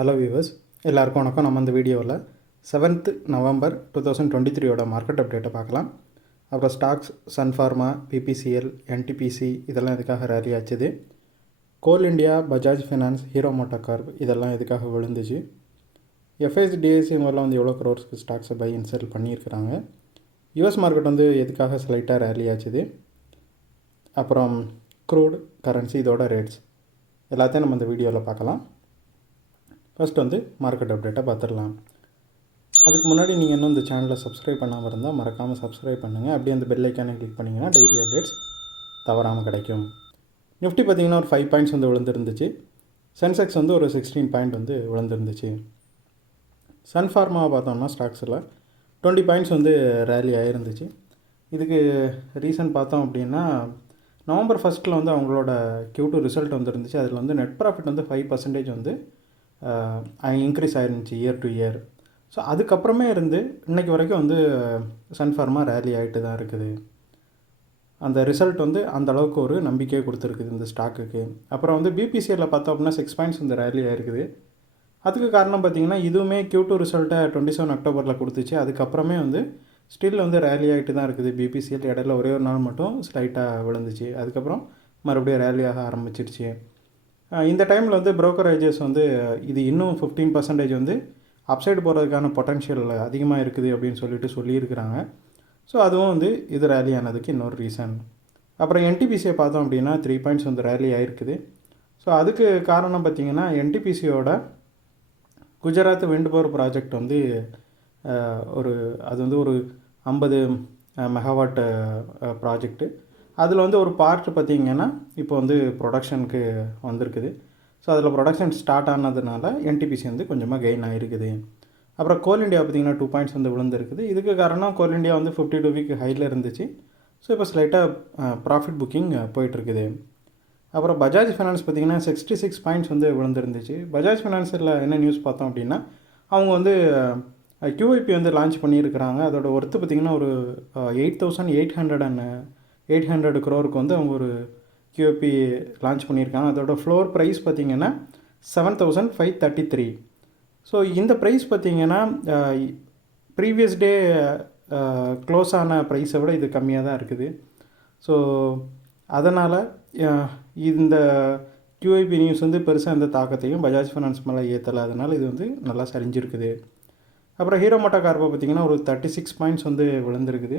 Hello viewers, எல்லாருக்கும் வணக்கம். நம்ம இந்த வீடியோவில் 7th November 2023 மார்க்கெட் அப்டேட்டை பார்க்கலாம். அப்புறம் ஸ்டாக்ஸ் சன்ஃபார்மா, பிபிசிஎல், என்டிபிசி இதெல்லாம் எதுக்காக ரேலி ஆச்சுது, கோல் இண்டியா, பஜாஜ் ஃபினான்ஸ், ஹீரோ மோட்டோகார்ப் இதெல்லாம் எதுக்காக விழுந்துச்சு, எஃப்ஐஎஸ்டிஎஸ் இவங்கெல்லாம் வந்து எவ்வளோ க்ரோர்ஸ்க்கு ஸ்டாக்ஸை பை அண்ட் செல் பண்ணியிருக்கிறாங்க, யூஎஸ் மார்க்கெட் வந்து எதுக்காக ஸ்லைட்டாக ரேலி ஆச்சுது, அப்புறம் க்ரூட் கரன்சி இதோட ரேட்ஸ் எல்லாத்தையும் நம்ம இந்த வீடியோவில் பார்க்கலாம். ஃபஸ்ட் வந்து மார்க்கெட் அப்டேட்டை பார்த்துடலாம். அதுக்கு முன்னாடி நீங்கள் இன்னும் இந்த சேனலை சப்ஸ்கிரைப் பண்ணாமல் இருந்தால் மறக்காமல் சப்ஸ்கிரைப் பண்ணுங்கள். அப்படியே அந்த பெல் ஐக்கானை கிளிக் பண்ணிங்கன்னா டெய்லி அப்டேட்ஸ் தவறாமல் கிடைக்கும். நிஃப்டி பார்த்திங்கன்னா ஒரு 5 பாயிண்ட்ஸ் வந்து விழுந்துருந்துச்சு. சென்செக்ஸ் வந்து ஒரு 16 பாயிண்ட் வந்து விழுந்துருந்துச்சு. சன்ஃபார்மாவை பார்த்தோம்னா ஸ்டாக்ஸில் 20 பாயிண்ட்ஸ் வந்து ரேலி ஆகிருந்துச்சு. இதுக்கு ரீசன் பார்த்தோம் அப்படின்னா நவம்பர் 1 வந்து அவங்களோட Q2 ரிசல்ட் வந்துருந்துச்சு. அதில் வந்து நெட் ப்ராஃபிட் வந்து 5% வந்து இன்க்ரீஸ் ஆகிருந்துச்சு இயர் டு இயர். ஸோ அதுக்கப்புறமே இருந்து இன்றைக்கி வரைக்கும் வந்து சன்ஃபார்மா ரேலி ஆகிட்டு தான் இருக்குது. அந்த ரிசல்ட் வந்து அந்த அளவுக்கு ஒரு நம்பிக்கையை கொடுத்துருக்குது இந்த ஸ்டாக்குக்கு. அப்புறம் வந்து பிபிசிஎல்லில் பார்த்தோம் அப்படின்னா 6 பாயிண்ட்ஸ் வந்து ரேலி ஆகிருக்குது. அதுக்கு காரணம் பார்த்திங்கன்னா இதுவுமே Q2 ரிசல்ட்டை 27 அக்டோபரில் கொடுத்துச்சு. அதுக்கப்புறமே வந்து ஸ்டில் வந்து ரேலி ஆகிட்டு தான் இருக்குது. பிபிசிஎல் இடையில ஒரே ஒரு நாள் மட்டும் ஸ்லைட்டாக விழுந்துச்சு. அதுக்கப்புறம் மறுபடியும் ரேலியாக ஆரம்பிச்சிருச்சு. இந்த டைமில் வந்து ப்ரோக்கரேஜஸ் வந்து இது இன்னும் 15% வந்து அப்சைடு போகிறதுக்கான பொட்டன்ஷியல் அதிகமாக இருக்குது அப்படின்னு சொல்லியிருக்கிறாங்க. ஸோ அதுவும் வந்து இது ரேலி ஆனதுக்கு இன்னொரு ரீசன். அப்புறம் என்டிபிசியை பார்த்தோம் அப்படின்னா 3 பாயிண்ட்ஸ் வந்து ரேலி ஆகிருக்குது. ஸோ அதுக்கு காரணம் பார்த்திங்கன்னா என்டிபிசியோட குஜராத் விண்ட் பவர் ப்ராஜெக்ட் வந்து அது வந்து ஒரு 50 மெகாவாட் ப்ராஜெக்ட்டு. அதில் வந்து ஒரு பார்ட் பார்த்திங்கன்னா இப்போ வந்து ப்ரொடக்ஷனுக்கு வந்திருக்குது. ஸோ அதில் ப்ரொடக்ஷன் ஸ்டார்ட் ஆனதுனால என்டிபிசி வந்து கொஞ்சமாக கெயின் ஆகிருக்குது. அப்புறம் கோல் இண்டியா பார்த்திங்கன்னா 2 பாயிண்ட்ஸ் வந்து விழுந்துருக்குது. இதுக்கு காரணம் கோல் இண்டியா வந்து 52 வீக் ஹையில் இருந்துச்சு. ஸோ இப்போ ஸ்லைட்டாக ப்ராஃபிட் புக்கிங் போயிட்டுருக்குது. அப்புறம் பஜாஜ் ஃபினான்ஸ் பார்த்திங்கன்னா 66 பாயிண்ட்ஸ் வந்து விழுந்துருந்துச்சு. பஜாஜ் ஃபினான்ஸில் என்ன நியூஸ் பார்த்தோம் அப்படின்னா அவங்க வந்து QIP வந்து லான்ச் பண்ணியிருக்கிறாங்க. அதோட ஒர்த்து பார்த்திங்கன்னா ஒரு 8,800 crore வந்து அவங்க ஒரு QIP லான்ச் பண்ணியிருக்காங்க. அதோட ஃப்ளோர் ப்ரைஸ் பார்த்திங்கன்னா 7,533. ஸோ இந்த ப்ரைஸ் பார்த்திங்கன்னா ப்ரீவியஸ் டே க்ளோஸ் ஆன ப்ரைஸை விட இது கம்மியாக தான் இருக்குது. ஸோ அதனால் இந்த QIP நியூஸ் வந்து பெருசாக இந்த தாக்கத்தையும் பஜாஜ் ஃபினான்ஸ் மேலே ஏற்றலை. அதனால் இது வந்து நல்லா சரிஞ்சிருக்குது. அப்புறம் ஹீரோ மோட்டோகார்ப்பை பார்த்திங்கன்னா ஒரு 36 பாயிண்ட்ஸ் வந்து விழுந்திருக்குது.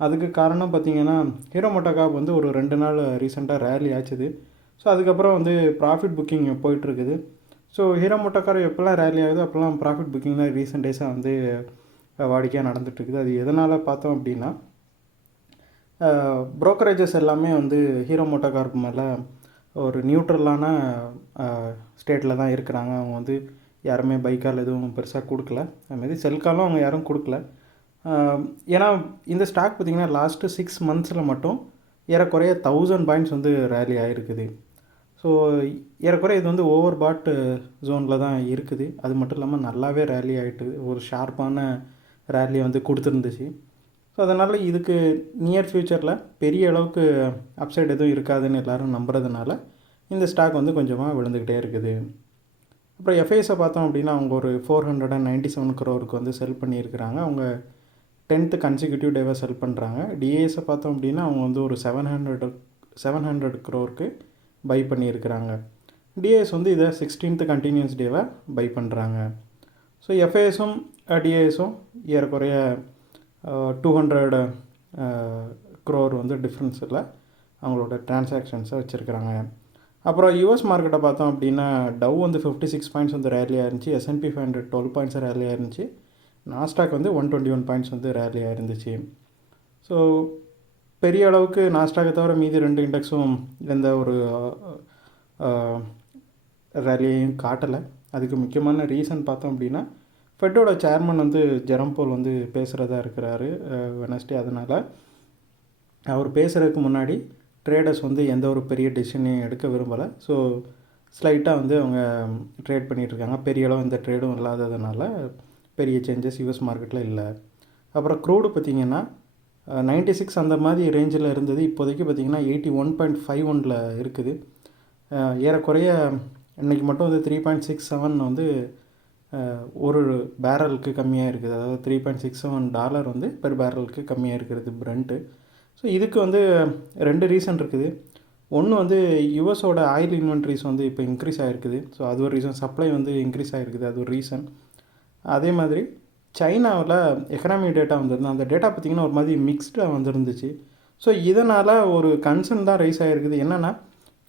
அதுக்கு காரணம் பார்த்திங்கன்னா ஹீரோ மோட்டோகார்ப் வந்து ஒரு 2 நாள் ரீசெண்டாக ரேலி ஆச்சுது. ஸோ அதுக்கப்புறம் வந்து ப்ராஃபிட் புக்கிங் போயிட்டுருக்குது. ஸோ ஹீரோ மோட்டோகார்ப் எப்போல்லாம் ரேலி ஆகுதோ அப்போல்லாம் ப்ராஃபிட் புக்கிங்லாம் ரீசெண்ட் டேஸாக வந்து வாடிக்கையாக நடந்துகிட்ருக்குது. அது எதனால் பார்த்தோம் அப்படின்னா ப்ரோக்கரேஜஸ் எல்லாமே வந்து ஹீரோ மோட்டோகார்ப் மேலே ஒரு நியூட்ரலான ஸ்டேட்டில் தான் இருக்கிறாங்க. அவங்க வந்து யாருமே பைக்கால் எதுவும் பெருசாக கொடுக்கல. அதுமாரி செல்காலும் அவங்க யாரும் கொடுக்கல. ஏன்னா இந்த ஸ்டாக் பார்த்திங்கன்னா லாஸ்ட்டு 6 மந்த்ஸில் மட்டும் ஏறக்குறைய 1000 பாயிண்ட்ஸ் வந்து ரேலி ஆகிருக்குது. ஸோ ஏறக்குறைய இது வந்து ஓவர் பாட் ஜோனில் தான் இருக்குது. அது மட்டும் இல்லாமல் நல்லாவே ரேலி ஆகிட்டு ஒரு ஷார்ப்பான ரேலி வந்து கொடுத்துருந்துச்சு. ஸோ அதனால் இதுக்கு நியர் ஃப்யூச்சரில் பெரிய அளவுக்கு அப்சைட் எதுவும் இருக்காதுன்னு எல்லோரும் நம்புறதுனால இந்த ஸ்டாக் வந்து கொஞ்சமாக விழுந்துக்கிட்டே இருக்குது. அப்புறம் எஃப்ஐஎஸை பார்த்தோம் அப்படின்னா அவங்க ஒரு 497 crore வந்து செல் பண்ணியிருக்கிறாங்க. அவங்க 10th கன்சிக்யூட்டிவ் டேவாக செல் பண்ணுறாங்க. டிஏஎஸை பார்த்தோம் அப்படின்னா அவங்க வந்து ஒரு 700 crore பை பண்ணியிருக்கிறாங்க. டிஏஎஸ் வந்து இதை 16th கண்டினியூஸ் டேவாக பை பண்ணுறாங்க. ஸோ எஃப்ஐஎஸும் டிஏஎஸும் ஏறக்குறைய 200 crore வந்து டிஃப்ரென்ஸில் அவங்களோட டிரான்சாக்ஷன்ஸை வச்சுருக்கிறாங்க. அப்புறம் யூஎஸ் மார்க்கெட்டை பார்த்தோம் அப்படின்னா டவ் வந்து 56 பாயிண்ட்ஸ் வந்து ரேலியாக இருந்துச்சு. S&P 500 12 பாயிண்ட்ஸ் ரேலியாக இருந்துச்சு. நாஸ்டாக் வந்து 121 பாயிண்ட்ஸ் வந்து ரேலியாக இருந்துச்சு. ஸோ பெரிய அளவுக்கு நாஸ்டாக்கை தவிர மீதி 2 இண்டெக்ஸும் எந்த ஒரு ரேலியையும் காட்டலை. அதுக்கு முக்கியமான ரீசன் பார்த்தோம் அப்படின்னா ஃபெட்டோட சேர்மன் வந்து ஜெரம் போல் வந்து பேசுகிறதா இருக்கிறாரு வெனஸ்டே. அதனால் அவர் பேசுகிறதுக்கு முன்னாடி ட்ரேடர்ஸ் வந்து எந்த ஒரு பெரிய டெசிஷனையும் எடுக்க விரும்பலை. ஸோ ஸ்லைட்டாக வந்து அவங்க ட்ரேட் பண்ணிகிட்ருக்காங்க. பெரிய அளவு எந்த ட்ரேடும் இல்லாததுனால பெரிய சேஞ்சஸ் யூஎஸ் மார்க்கெட்டில் இல்லை. அப்புறம் க்ரூடு பார்த்திங்கன்னா 96 அந்த மாதிரி ரேஞ்சில் இருந்தது. இப்போதைக்கு பார்த்திங்கன்னா 81.51 இருக்குது. ஏறக்குறைய இன்றைக்கி மட்டும் வந்து 3.67 வந்து ஒரு பேரலுக்கு கம்மியாக இருக்குது. அதாவது $3.67 வந்து பெர் பேரலுக்கு கம்மியாக இருக்கிறது பிரெண்ட்டு. ஸோ இதுக்கு வந்து 2 ரீசன் இருக்குது. ஒன்று வந்து யுஎஸோட ஆயில் இன்வென்ட்ரிஸ் வந்து இப்போ இன்க்ரீஸ் ஆகிருக்குது. ஸோ அது ஒரு ரீசன். சப்ளை வந்து இன்க்ரீஸ் ஆகிருக்குது, அது ஒரு ரீசன். அதே மாதிரி சைனாவில் எக்கனாமிக் டேட்டா வந்திருந்தது. அந்த டேட்டா பார்த்திங்கன்னா ஒரு மாதிரி மிக்ஸ்டாக வந்துருந்துச்சு. ஸோ இதனால் ஒரு கன்சர்ன் தான் ரைஸ் ஆகிருக்குது. என்னென்னா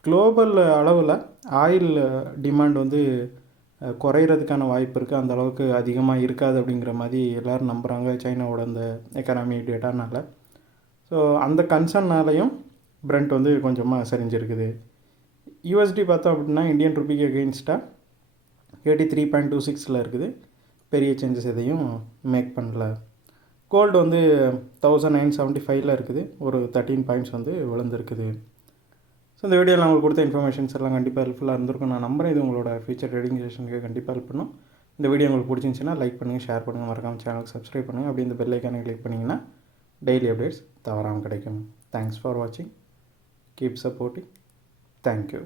குளோபல் அளவில் ஆயில் டிமாண்ட் வந்து குறையிறதுக்கான வாய்ப்பு இருக்குது. அந்த அளவுக்கு அதிகமாக இருக்காது அப்படிங்கிற மாதிரி எல்லோரும் நம்புகிறாங்க சைனாவோட அந்த எக்கனாமிக் டேட்டானால். ஸோ அந்த கன்சர்ன்னாலையும் பிரெண்ட் வந்து கொஞ்சமாக சரிஞ்சிருக்குது. யூஎஸ்டி பார்த்தோம் அப்படின்னா இந்தியன் ருபிக்கு அகெயின்ஸ்டாக 83.26 இருக்குது. பெரிய சேஞ்சஸ் எதையும் மேக் பண்ணல. கோல்டு வந்து 1975 இருக்குது. ஒரு 13 பாயிண்ட்ஸ் வந்து விழுந்திருக்குது. ஸோ இந்த வீடியோவில் நான் உங்களுக்கு கொடுத்த இன்ஃபர்மேஷன்ஸ் எல்லாம் கண்டிப்பாக ஹெல்ப்ஃபுல்லாக இருந்திருக்கும். நான் நம்புறேன் இது உங்களோட ஃபியூச்சர் ட்ரேடிங் செஷனுக்கு கண்டிப்பாக ஹெல்ப் பண்ணும். இந்த வீடியோ உங்களுக்கு பிடிச்சிருந்துச்சின்னா லைக் பண்ணுங்கள், ஷேர் பண்ணுங்கள், மறக்காமல் சேனலுக்கு சப்ஸ்கிரைப் பண்ணுங்கள். அப்படி இந்த பெல் ஐக்கானை கிளிக் பண்ணிங்கன்னா டெய்லி அப்டேட்ஸ் தவறாமல் கிடைக்கும். தேங்க்ஸ் ஃபார் வாட்சிங். Keep supporting. தேங்க்யூ.